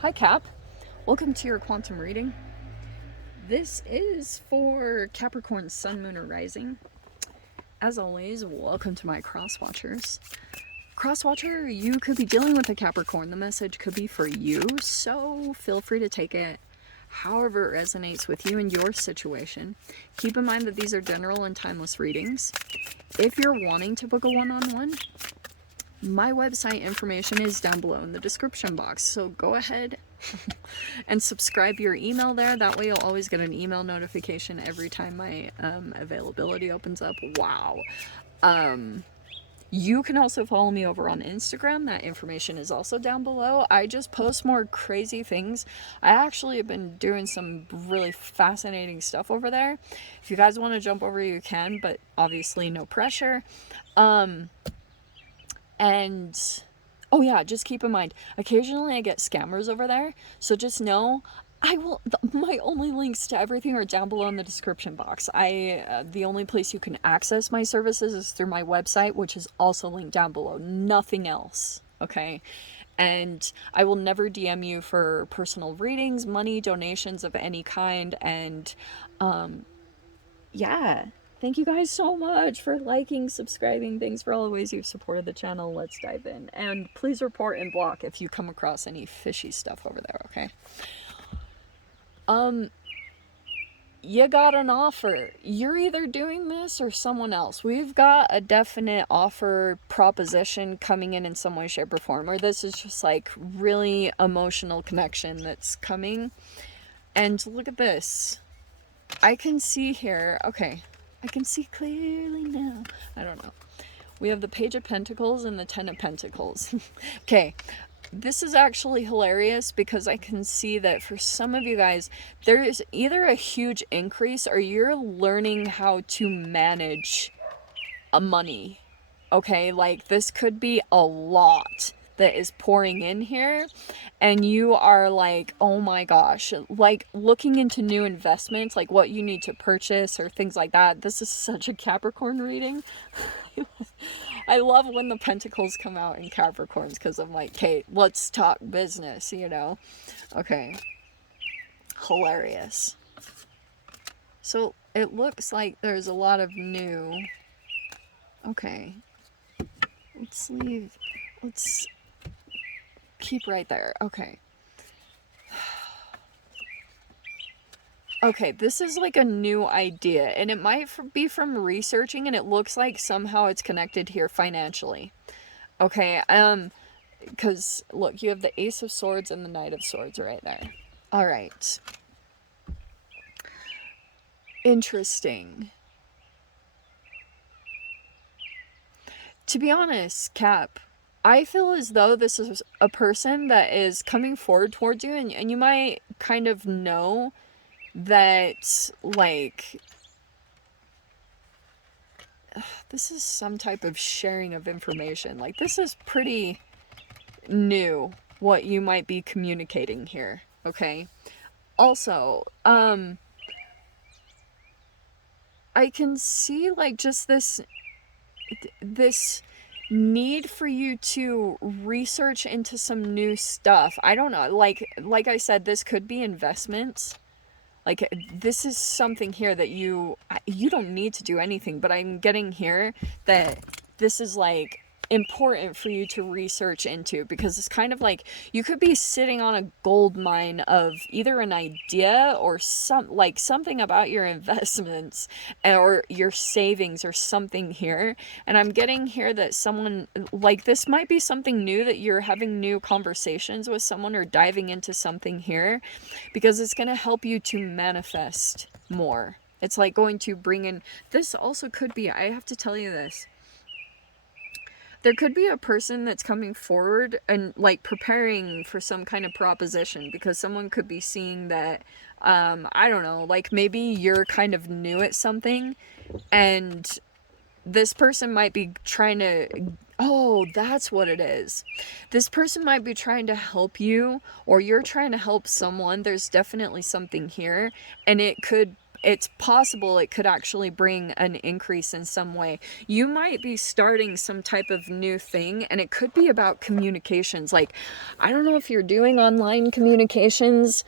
Hi Cap, welcome to your quantum reading. This is for Capricorn Sun, Moon, or Rising. As always, welcome to my cross-watchers. Cross-watcher, you could be dealing with a Capricorn. The message could be for you, so feel free to take it however it resonates with you and your situation. Keep in mind that these are general and timeless readings. If you're wanting to book a one-on-one, my website information is down below in the description box, so go ahead and subscribe your email there. That way you'll always get an email notification every time my availability opens up. Wow. You can also follow me over on Instagram. That information is also down below. I just post more crazy things. I actually have been doing some really fascinating stuff over there. If you guys want to jump over, you can, but obviously no pressure. And oh yeah, just keep in mind, occasionally I get scammers over there, so just know my only links to everything are down below in the description box. The only place you can access my services is through my website, which is also linked down below. Nothing else, okay? And I will never DM you for personal readings, money, donations of any kind, and yeah. Thank you guys so much for liking, subscribing. Thanks for all the ways you've supported the channel. Let's dive in. And please report and block if you come across any fishy stuff over there, okay? You got an offer. You're either doing this or someone else. We've got a definite offer proposition coming in some way, shape, or form. Or this is just like really emotional connection that's coming. And look at this. I can see here, okay, I can see clearly now. I don't know. We have the Page of Pentacles and the Ten of Pentacles. Okay, this is actually hilarious because I can see that for some of you guys, there is either a huge increase or you're learning how to manage money. Okay, like this could be a lot that is pouring in here, and you are like, oh my gosh, like looking into new investments, like what you need to purchase or things like that. This is such a Capricorn reading. I love when the pentacles come out in Capricorns because I'm like, Kate, let's talk business, you know? Okay. Hilarious. So it looks like there's a lot of new. Okay. Let's keep right there. Okay. Okay, this is like a new idea, and it might be from researching, and it looks like somehow it's connected here financially. Okay, because look, you have the Ace of Swords and the Knight of Swords right there. All right. Interesting. To be honest, Cap, I feel as though this is a person that is coming forward towards you, and you might kind of know that, like, this is some type of sharing of information. Like, this is pretty new, what you might be communicating here, okay? Also, I can see, like, just this need for you to research into some new stuff. I don't know, like I said, this could be investments. Like, this is something here that you don't need to do anything, but I'm getting here that this is like important for you to research into, because it's kind of like you could be sitting on a gold mine of either an idea or something about your investments or your savings or something here. And I'm getting here that someone, like, this might be something new, that you're having new conversations with someone or diving into something here, because it's going to help you to manifest more. It's like going to bring in, this also could be, I have to tell you this, there could be a person that's coming forward and like preparing for some kind of proposition, because someone could be seeing that, I don't know, like maybe you're kind of new at something, and this person might be trying to, oh, that's what it is. This person might be trying to help you, or you're trying to help someone. There's definitely something here, and it could it's possible it could actually bring an increase in some way. You might be starting some type of new thing, and it could be about communications. Like, I don't know if you're doing online communications,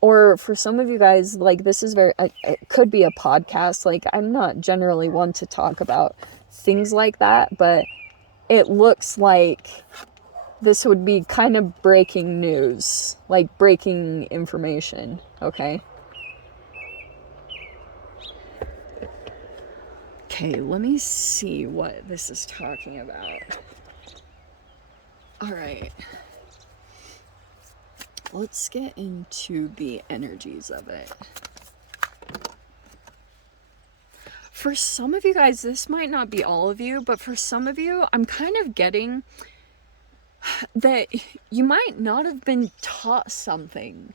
or for some of you guys, like, this is very, it could be a podcast. Like, I'm not generally one to talk about things like that, but it looks like this would be kind of breaking news, like breaking information, okay? Okay, let me see what this is talking about. All right. Let's get into the energies of it. For some of you guys, this might not be all of you, but for some of you, I'm kind of getting that you might not have been taught something.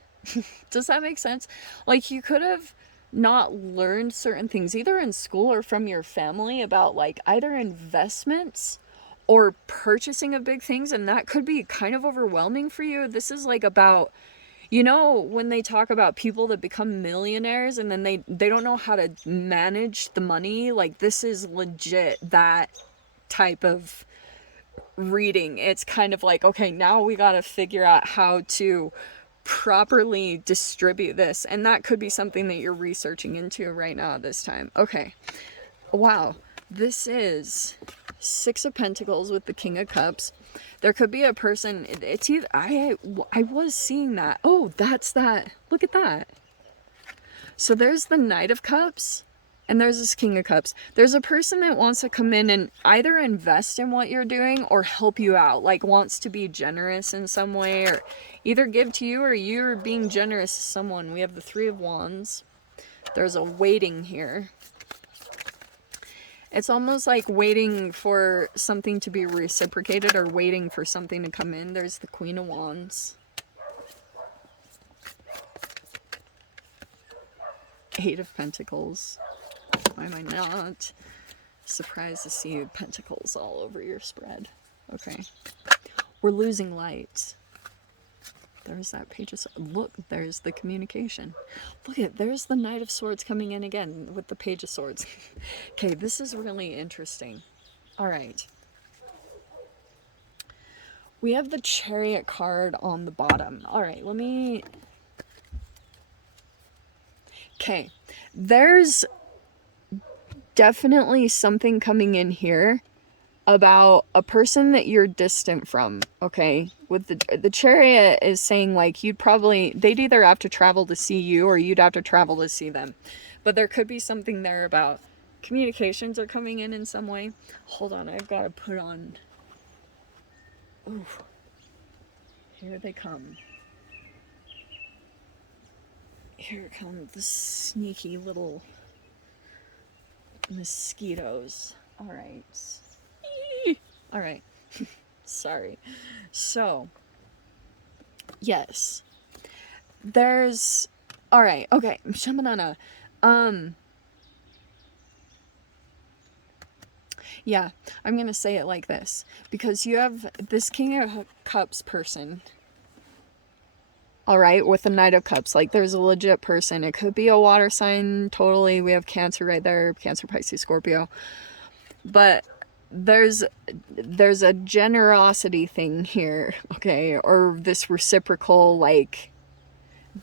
Does that make sense? Like, you could have not learned certain things either in school or from your family about, like, either investments or purchasing of big things, and that could be kind of overwhelming for you. This is like about, you know, when they talk about people that become millionaires and then they don't know how to manage the money, like, this is legit that type of reading. It's kind of like, okay, now we got to figure out how to properly distribute this, and that could be something that you're researching into right now at this time. Okay, wow, this is Six of Pentacles with the King of Cups. There could be a person, it's either, I was seeing that. Oh, that's that. Look at that. So there's the Knight of Cups and there's this King of Cups. There's a person that wants to come in and either invest in what you're doing or help you out, like wants to be generous in some way, or either give to you or you're being generous to someone. We have the Three of Wands. There's a waiting here. It's almost like waiting for something to be reciprocated or waiting for something to come in. There's the Queen of Wands. Eight of Pentacles. Why am I not surprised to see pentacles all over your spread? Okay. We're losing light. There's that page of swords. Look, there's the communication. Look at, there's the Knight of Swords coming in again with the Page of Swords. Okay, this is really interesting. All right. We have the Chariot card on the bottom. All right, let me... Okay, there's definitely something coming in here about a person that you're distant from, okay? With the Chariot is saying, like, they'd either have to travel to see you or you'd have to travel to see them. But there could be something there about communications are coming in some way. Hold on, I've got to put on... Ooh. Here they come. Here come the sneaky little mosquitoes. All right. All right. Sorry. So, yes. There's... All right. Okay. Shamanana. Yeah. I'm going to say it like this. Because you have this King of Cups person... All right, with the Knight of Cups, like, there's a legit person. It could be a water sign, totally. We have Cancer right there, Cancer, Pisces, Scorpio. But there's a generosity thing here, okay? Or this reciprocal, like,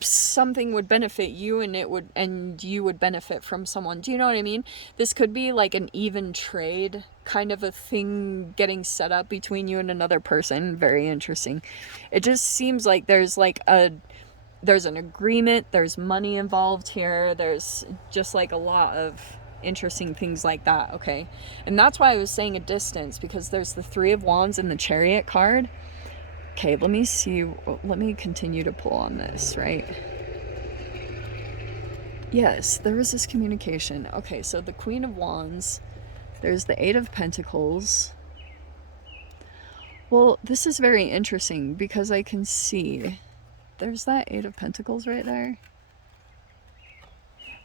something would benefit you and you would benefit from someone. Do you know what I mean? This could be like an even trade kind of a thing getting set up between you and another person. Very interesting. It just seems like there's an agreement, there's money involved here, there's just like a lot of interesting things like that, okay? And that's why I was saying a distance, because there's the Three of Wands and the Chariot card. Okay, let me see. Let me continue to pull on this, right? Yes, there was this communication. Okay, so the Queen of Wands. There's the Eight of Pentacles. Well, this is very interesting because I can see... There's that Eight of Pentacles right there.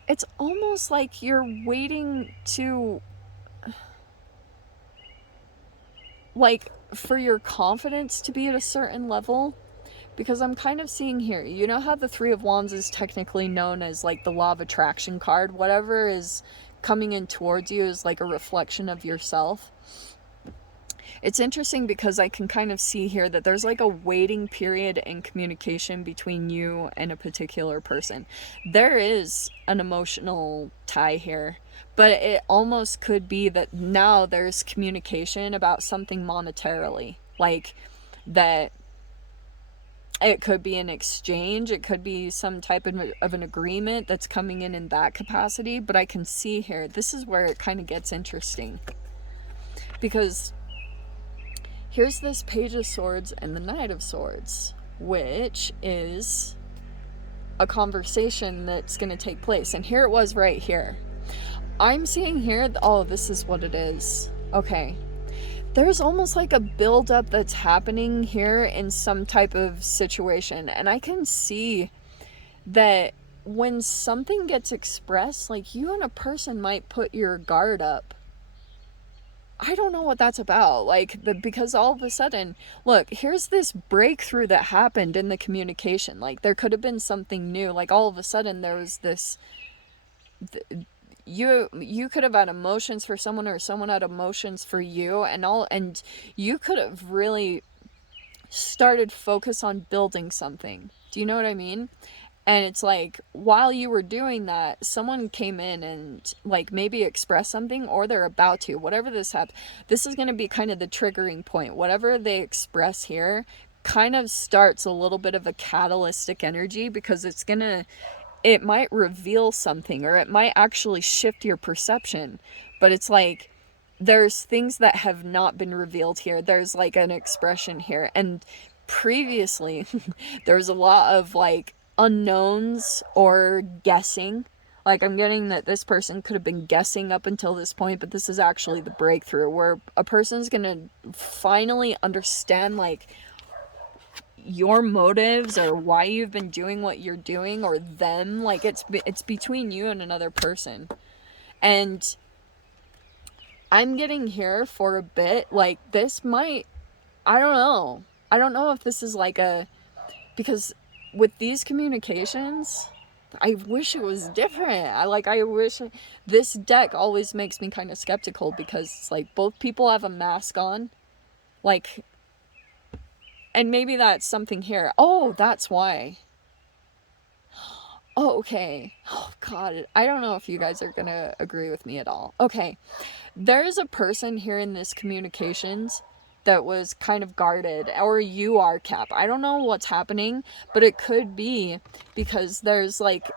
It's almost like you're waiting to... like, for your confidence to be at a certain level, Because I'm kind of seeing here, you know how the Three of Wands is technically known as like the law of attraction card? Whatever is coming in towards you is like a reflection of yourself. It's interesting because I can kind of see here that there's like a waiting period in communication between you and a particular person. There is an emotional tie here, but it almost could be that now there's communication about something monetarily, like that. It could be an exchange, it could be some type of an agreement that's coming in that capacity. But I can see here, this is where it kind of gets interesting, because here's this Page of Swords and the Knight of Swords, which is a conversation that's going to take place. And here it was right here. I'm seeing here, oh, this is what it is. Okay. There's almost like a buildup that's happening here in some type of situation. And I can see that when something gets expressed, like you and a person might put your guard up. I don't know what that's about. Like, because all of a sudden, look, here's this breakthrough that happened in the communication. Like, there could have been something new. Like, all of a sudden, there was this. You could have had emotions for someone, or someone had emotions for you, and you could have really started focus on building something. Do you know what I mean? And it's like, while you were doing that, someone came in and like maybe expressed something, or they're about to, whatever this happens. This is going to be kind of the triggering point. Whatever they express here kind of starts a little bit of a catalytic energy, because it might reveal something, or it might actually shift your perception. But it's like, there's things that have not been revealed here. There's like an expression here. And previously, there was a lot of like unknowns or guessing. Like, I'm getting that this person could have been guessing up until this point, but this is actually the breakthrough where a person's gonna finally understand like your motives, or why you've been doing what you're doing, or them. Like, it's between you and another person. And I'm getting here for a bit, like, this might, I don't know if this is like because with these communications, I wish it was different. I wish this deck always makes me kind of skeptical, because it's like both people have a mask on, like, and maybe that's something here. Oh, that's why. Oh, okay. Oh, God. I don't know if you guys are going to agree with me at all. Okay. There's a person here in this communications that was kind of guarded, or you are, Cap. I don't know what's happening, but it could be because there's like,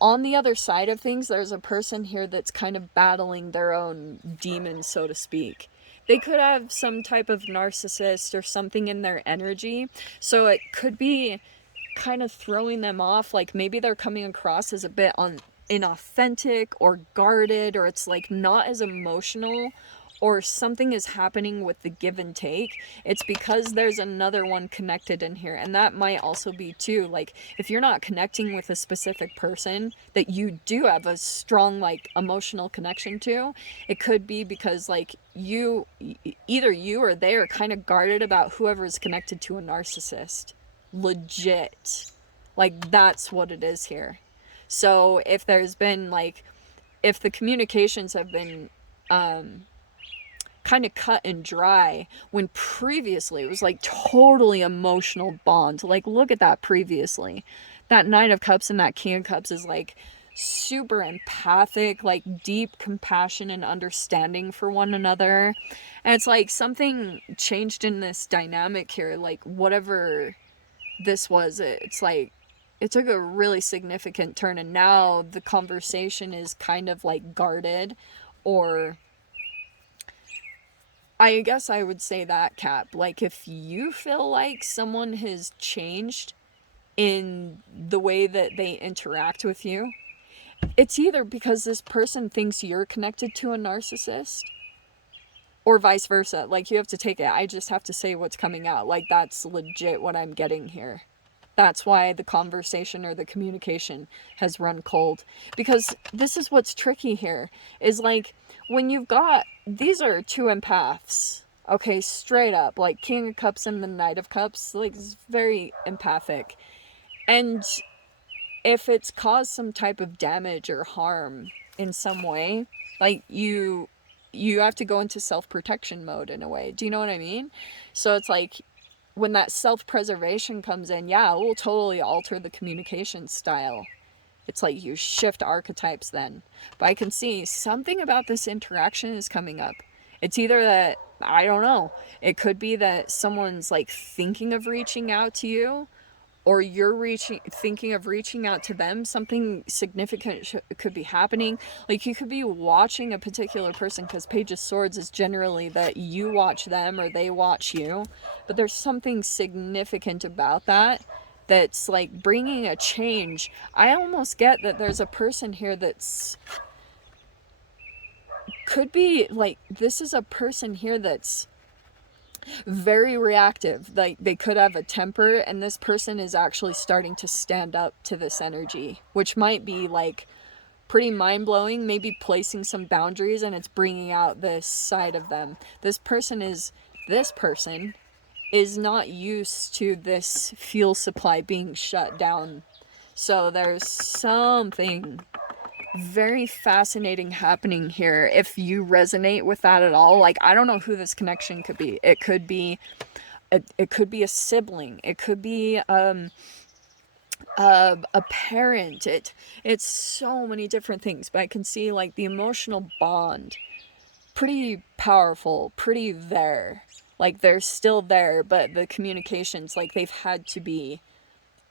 on the other side of things, there's a person here that's kind of battling their own demons, so to speak. They could have some type of narcissist or something in their energy. So it could be kind of throwing them off. Like, maybe they're coming across as a bit inauthentic or guarded, or it's like not as emotional, or something is happening with the give and take. It's because there's another one connected in here. And that might also be too, like, if you're not connecting with a specific person that you do have a strong like emotional connection to, it could be because like either you or they are kind of guarded about whoever is connected to a narcissist. Legit. Like, that's what it is here. So if there's been like, if the communications have been kind of cut and dry, when previously it was like totally emotional bond. Like, look at that previously. That Knight of Cups and that King of Cups is like super empathic, like deep compassion and understanding for one another. And it's like something changed in this dynamic here. Like, whatever this was, it's like it took a really significant turn, and now the conversation is kind of like guarded, or I guess I would say that, Cap. Like, if you feel like someone has changed in the way that they interact with you, it's either because this person thinks you're connected to a narcissist, or vice versa. Like, you have to take it. I just have to say what's coming out. Like, that's legit what I'm getting here. That's why the conversation or the communication has run cold. Because this is what's tricky here, is like, when you've got, these are two empaths, Okay, straight up, like King of Cups and the Knight of Cups, like it's very empathic. And if it's caused some type of damage or harm in some way, like you have to go into self-protection mode in a way. Do you know what I mean? So it's like when that self-preservation comes in, yeah, it will totally alter the communication style. It's like you shift archetypes then. But I can see something about this interaction is coming up. It's either that, I don't know, it could be that someone's like thinking of reaching out to you, or you're thinking of reaching out to them. Something significant could be happening. Like you could be watching a particular person, because Page of Swords is generally that you watch them or they watch you, but there's something significant about that that's like bringing a change. I almost get that there's a person here that's could be like, this is a person here that's very reactive. Like they could have a temper, and this person is actually starting to stand up to this energy, which might be like pretty mind-blowing, maybe placing some boundaries, and it's bringing out this side of them. This person is not used to this fuel supply being shut down. So there's something very fascinating happening here. If you resonate with that at all, like I don't know who this connection could be. It could be a sibling. It could be a parent. It's so many different things. But I can see like the emotional bond, pretty powerful, pretty there. Like they're still there, but the communications, like they've had to be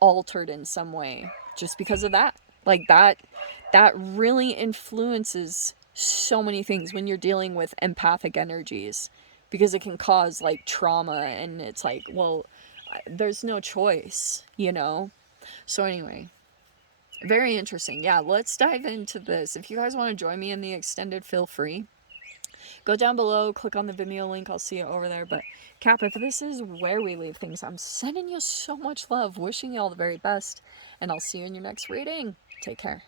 altered in some way just because of that. Like that really influences so many things when you're dealing with empathic energies, because it can cause like trauma, and it's like, well, there's no choice, you know? So anyway, very interesting. Yeah, let's dive into this. If you guys want to join me in the extended, feel free. Go down below, click on the Vimeo link. I'll see you over there. But Cap, if this is where we leave things, I'm sending you so much love, wishing you all the very best, and I'll see you in your next reading. Take care.